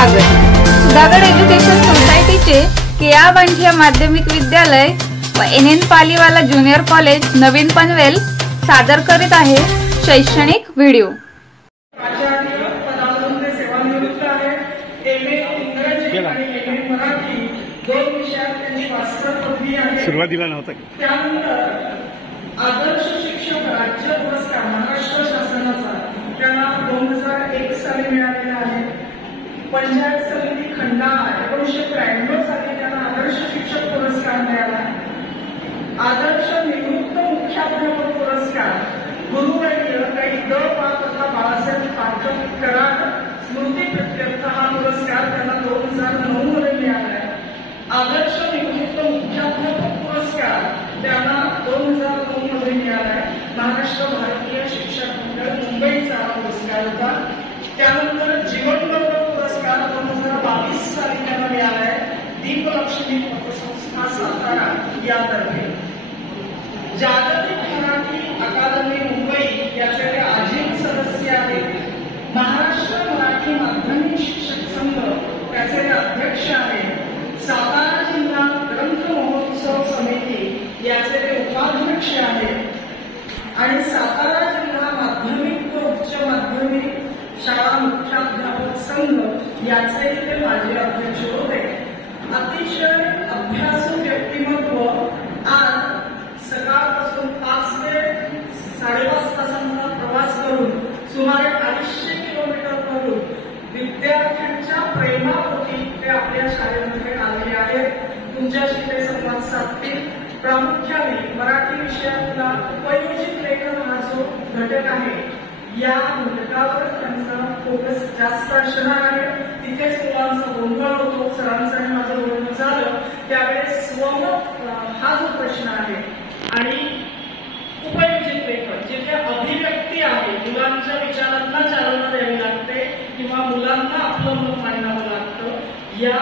स्वागत। सुधागड एज्युकेशन सोसायटीचे केआ बांठिया माध्यमिक विद्यालय व NN पालीवाला ज्युनियर कॉलेज नवीन पनवेल सादर करीत आहे शैक्षणिक व्हिडिओ। सुरुवातीला नव्हता आदर्श शिक्षक राज्य पुरस्कार महाराष्ट्र शासनाचा त्यांना 2001 साली मिळालेला आहे। पंचायत समिती खंडाळा 1993 साली त्यांना आदर्श शिक्षक पुरस्कार मिळाला। आदर्श निवृत्त मुख्याध्यापक पुरस्कार गुरुवर्य काही द पा तथा बाळासाहेब पाठक कराड स्मृती प्रत्यर्थ हा पुरस्कार त्यांना 2009 मध्ये मिळाला आहे। आदर्श निवृत्त मुख्याध्यापक पुरस्कार त्यांना 2009 मध्ये मिळाला आहे। महाराष्ट्र भारतीय शिक्षक मंडळ मुंबईचा पुरस्कार होता। त्यानंतर जीवन गौरव पुरस्कार 2022 साली त्यांना मिळाला आहे दीपलक्ष्मी पतसंस्था सातारा यातर्फे। जागतिक मराठी अकादमी मुंबई याचे आजीव सदस्य आहेत। महाराष्ट्र मराठी माध्यमिक शिक्षक संघ त्याचे अध्यक्ष आहेत। सातारा जिल्हा ग्रंथ महोत्सव समिती याचे ते उपाध्यक्ष आहेत आणि सातारा जिल्हा माध्यमिक व उच्च माध्यमिक शाळा मुख्याध्यापक संघ याचे ते माजी अध्यक्ष होते। अतिशय अभ्यासू व्यक्तिमत्व आज सकाळपासून 5 ते 5.5 तासांचा प्रवास करून सुमारे 250 किलोमीटर करून विद्यार्थ्यांच्या प्रेमापोटी ते आपल्या शाळेमध्ये आलेले आहेत। तुमच्याशी ते संवाद साधतील। प्रामुख्याने मराठी विषयातला उपयोजित लेखन हा जो घटक आहे या घटकावर त्यांचा फोकस जास्त असणार आहे। तिथेच मुलांचा गोंधळ होतो। सरांचं आणि माझं बोलणं झालं त्यावेळेस स्वमत हा जो प्रश्न आहे आणि उपयोजित लेखन जिथे अभिव्यक्ती आहे मुलांच्या विचारांना चालना द्यावी लागते किंवा मुलांना आपलं मत मांडावं लागतं या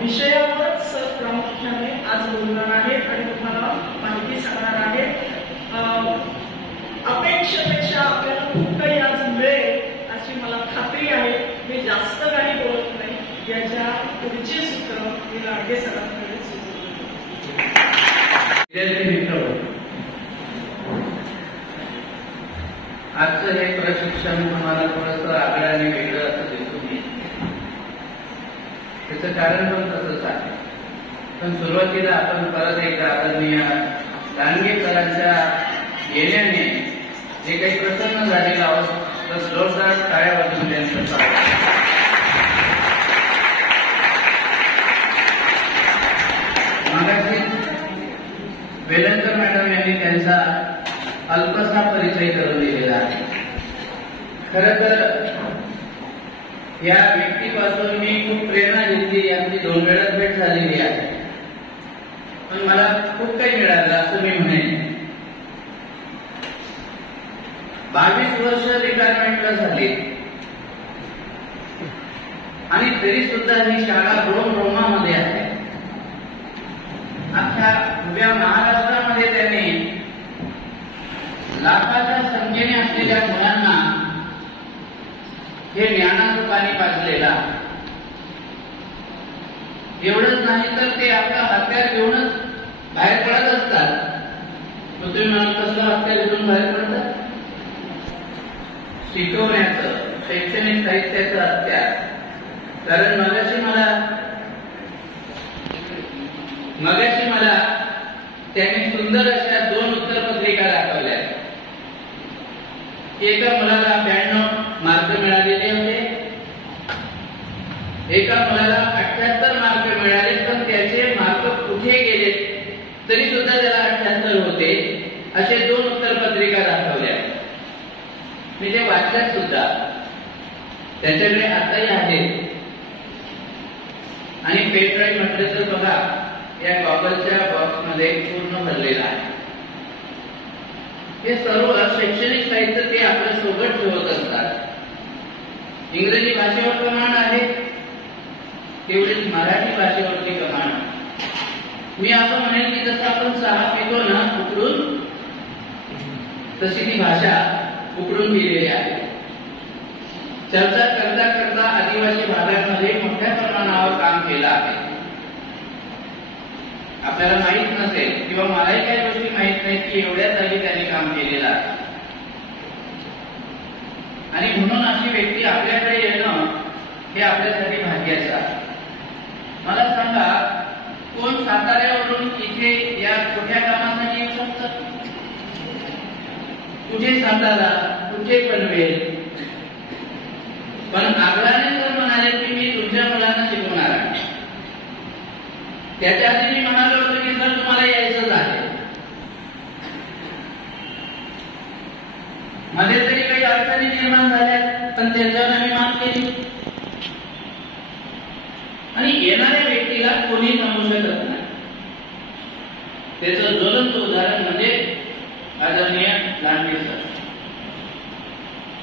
विषयावरच प्रामुख्याने आज बोलणार आहेत आणि तुम्हाला माहिती सांगणार आहेत। अपेक्षेपेक्षा आपल्याला खूप काही आज मिळेल अशी मला खात्री आहे। मी जास्त काही बोलत नाही। याच्या पुढची सूत्र मी लाडके सरांकडे आजचं हे प्रशिक्षण तुम्हाला थोडंसं आगळ्याने वेगळं असं दिसून येईल। त्याचं कारण पण तसंच आहे। पण सुरुवातीला आपण परत एकदा आदरणीय डांगे सरांच्या येण्याने जे काही प्रसन्न झालेलं आहोत तर जोरदार टाळ्या वाजवून त्यांचं स्वागत। मगाशी वेलंकर मॅडम यांनी त्यांचा अल्पसा परिचय करून दिलेला आहे। खरं तर या व्यक्तीपासून मी खूप प्रेरणा घेतली। यांची 2 वेळा भेट झालेली आहे पण मला खूप काही मिळालं असं मी म्हणेन। 22 वर्ष रिटायरमेंटला झाली आणि तरी सुद्धा ही शाळा रोमामध्ये आहे। अख्ख्या उभ्या महाराष्ट्रामध्ये त्यांनी लाखाच्या संख्येने असलेल्या मुलांना हे ज्ञानाचं पाणी पाजलेला। एवढंच नाही तर ते आपला हत्यार घेऊनच बाहेर पडत असतात। तुम्ही म्हणाल कसलं हत्यार घेऊन बाहेर पडतात? शिकवण्याचं शैक्षणिक साहित्याचं हत्यार। कारण मगाशी मला त्यांनी सुंदर अशा 2 उत्तरपत्रिका दाखवल्या। एका मुलाला 92 मार्क मिळालेले होते, एका मुलाला 78 मार्क मिळाले पण त्याचे मार्क कुठे गेले तरी सुद्धा त्याला 78 होते। असे 2 उत्तरपत्रिका दाखवल्या। मी ते वाचल्यात सुद्धा। त्याच्याकडे आताही आहेत आणि पेन ड्राईव्ह म्हटलं तर बघा या गॉगलच्या बॉक्समध्ये पूर्ण भरलेला आहे। हे सर्व शैक्षणिक साहित्य ते आपल्या सोबत ठेवत असतात। इंग्रजी भाषेवर कमांड आहे तेवढीच मराठी भाषेवरती कमांड। मी असं म्हणेन की जसं आपण चहा पितो ना उकडून तशी ती भाषा उकडून गेलेली आहे। चर्चा करता करता आदिवासी भागांमध्ये मोठ्या प्रमाणावर काम केलं आहे. आपल्याला माहित नसेल किंवा मलाही काही गोष्टी माहित नाहीत की एवढ्या जागी त्यांनी काम केलेलं आहे. आणि म्हणून अशी व्यक्ती आपल्याकडे येणं हे आपल्यासाठी भाग्याचं आहे. मला सांगा, कोण साताऱ्यावरून इथे या छोट्या कामासाठी येऊ शकतं? कुठे सातारा, कुठे पनवेल, पण आग्रहाने जर म्हणाले की मी तुमच्या मुलांना शिकवणार आहे, त्याच्या आधी मी म्हणालो होतो की सर तुम्हाला यायचंच आहे. मध्ये तरी काही अडचणी निर्माण झाल्या, पण त्याच्यावर आम्ही मात केली. आणि येणाऱ्या व्यक्तीला कोणी थांबवू शकत नाही. त्याचं ज्वलंत उदाहरण म्हणजे आदरणीय लांडगे सर.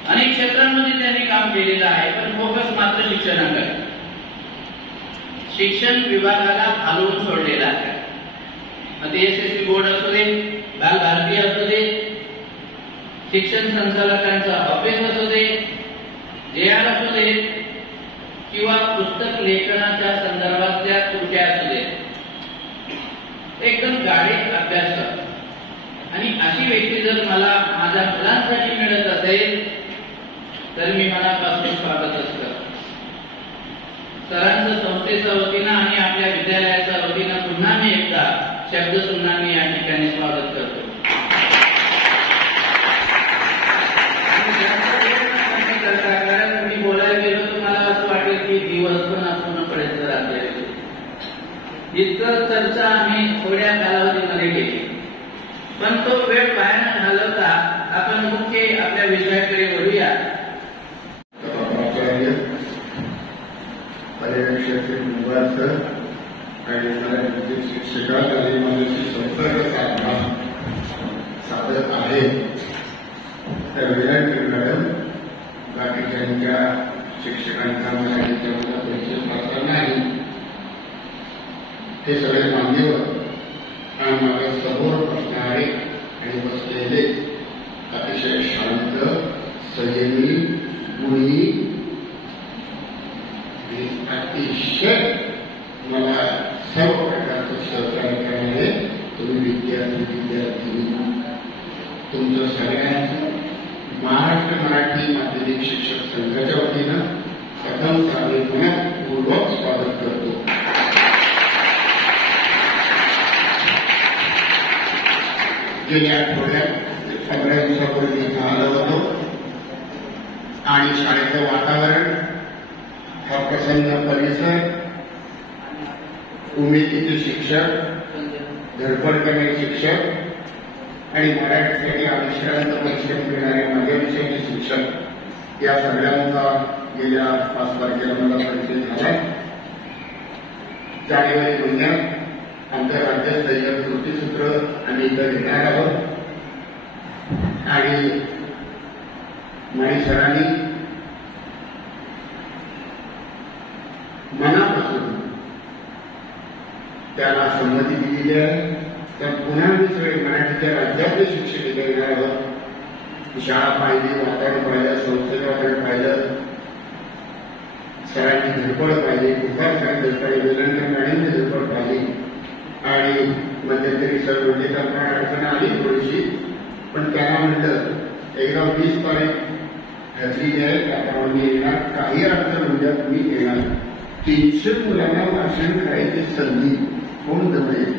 अनेक क्षेत्रांमध्ये त्यांनी काम केलेलं आहे, पण फोकस मात्र शिक्षणाकडे. शिक्षण विभागाला हलवून सोडलेला आहे. मग ते SSC बोर्ड असू दे, बाल भारती असू दे, शिक्षण संचालकांचा ऑफिस असू दे, JR असू दे, किंवा पुस्तक लेखनाच्या संदर्भातल्या कृत्या असू दे, एकदम गाढे अभ्यासक. आणि अशी व्यक्ती जर मला माझ्या मुलांसाठी मिळत असेल तर मी मनापासून स्वागतच करतो. सरांचं संस्थेच्या वतीनं आणि आपल्या विद्यालयाच्या वतीनं पुन्हा मी एकदा शब्द सुद्धा मी या ठिकाणी स्वागत करतो. कारण मी बोलायला गेलो तर मला असं वाटेल की दिवस पण आपण पडेल तर आपल्याला इतकं चर्चा आम्ही थोड्या कालावधीमध्ये केली, पण तो वेळ वाया न घालवता आपण मुख्य आपल्या विषयाकडे वळूया. पर्यवेक्षक मुंबई सर आणि मराठी शिक्षका आणि माझ्याशी संपर्क साधत आहे. तर विनंती मॅडम, बाकीच्या शिक्षकांचा मराठीच्या मला परिचय फारसा नाही. हे सगळे मान्यवर आणि माझ्या समोर बसणारे आणि बसलेले अतिशय शांत, संयमी, गुणी, अतिशय मला सर्व प्रकारचं सहकार्य करणारे तुम्ही विद्यार्थी, तुमचं सगळ्यांचं महाराष्ट्र मराठी माध्यमिक शिक्षक संघाच्या वतीनं प्रथम पूर्वक स्वागत करतो. गेल्या आठवड्यात 15 दिवसापूर्वी इथं आलो होतो आणि शाळेचं वातावरण, हा प्रसन्न परिसर, उमेदीचे शिक्षक, धडपड करणारे शिक्षक आणि मराठीसाठी अविश्रांत परिश्रम करणारे माझ्या विषयाचे शिक्षक, या सगळ्यांचा गेल्या 5 तारखेला मला परिचय झाला. जानेवारी महिन्यात आंतरराज्यस्तरीय कृतीसूत्र आम्ही इथं घेणार आहोत आणि माळी सरांनी मनापासून त्याला संमती दिलेली आहे. तर पुन्हा मी सगळे मराठीच्या राज्यातले शिक्षक इथे येणार आहोत. शाळा पाहिली, वातावरण पाहिलं, संस्थेचं वातावरण पाहिलं, सरांची धडपड पाहिली, विद्यार्थ्यांनी धडपड, वेलणकर मॅडमची धडपड पाहिली आणि मध्यंतरी सर म्हणजे त्यांना अडचण आली थोडीशी, पण त्यांना म्हटलं एकदा 20 तारीख ठरलेली आहे, त्याप्रमाणे मी येणार. काही अडचण म्हणजे तुम्ही येणार. 300 मुलांना भाषण करायची संधी कोण जमेल?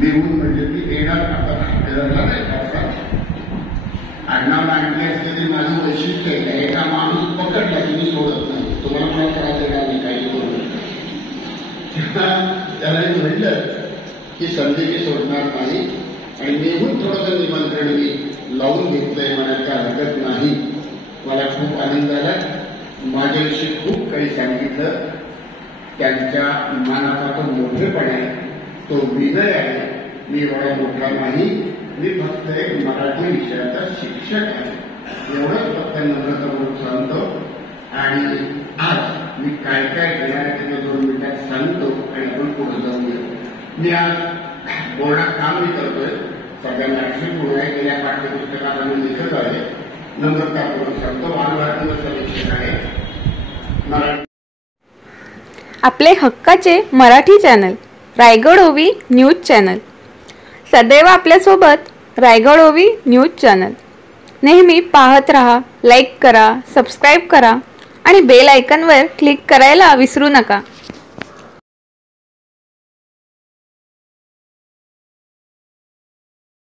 लिहून म्हणजे मी येणार. आपल्याला नाही करता आडनाव आणले असले तरी माझं वैशिष्ट्य आहे, एका माणूस पकडला की मी सोडत नाही. तुम्हाला मला त्रास देणार नाही काही करून. त्याला म्हटलं की संधी मी सोडणार नाही आणि निघून थोडंसं निमंत्रण मी लावून घेतलंय, मला काय हरकत नाही. मला खूप आनंद झाला. माझ्याविषयी खूप काही सांगितलं. त्यांच्या मनाचा तो मोठेपणा आहे, तो विनय आहे. मी एवढा मोठा नाही, मी फक्त एक मराठी विषयाचा शिक्षक आहे, एवढंच फक्त नम्रता म्हणून सांगतो. आणि आज मी काय काय घेणार आहे ते 2 मिनिटात सांगतो आणि आपण पुढे जाऊया. मी आज बोर्डात काम मी करतोय, सगळ्यांना लक्ष पुढे गेल्या पाठ्यपुस्तकात आम्ही लिखत आहे नम्रतापूर्वक सांगतो. मानवाचं समीक्षक आहे. मराठी आपले हक्काचे मराठी चॅनल रायगड ओवी न्यूज चॅनल सदैव आपल्यासोबत. रायगड ओवी न्यूज चॅनल नेहमी पाहत रहा. लाईक करा, सबस्क्राईब करा आणि बेल आयकॉनवर क्लिक करायला विसरू नका.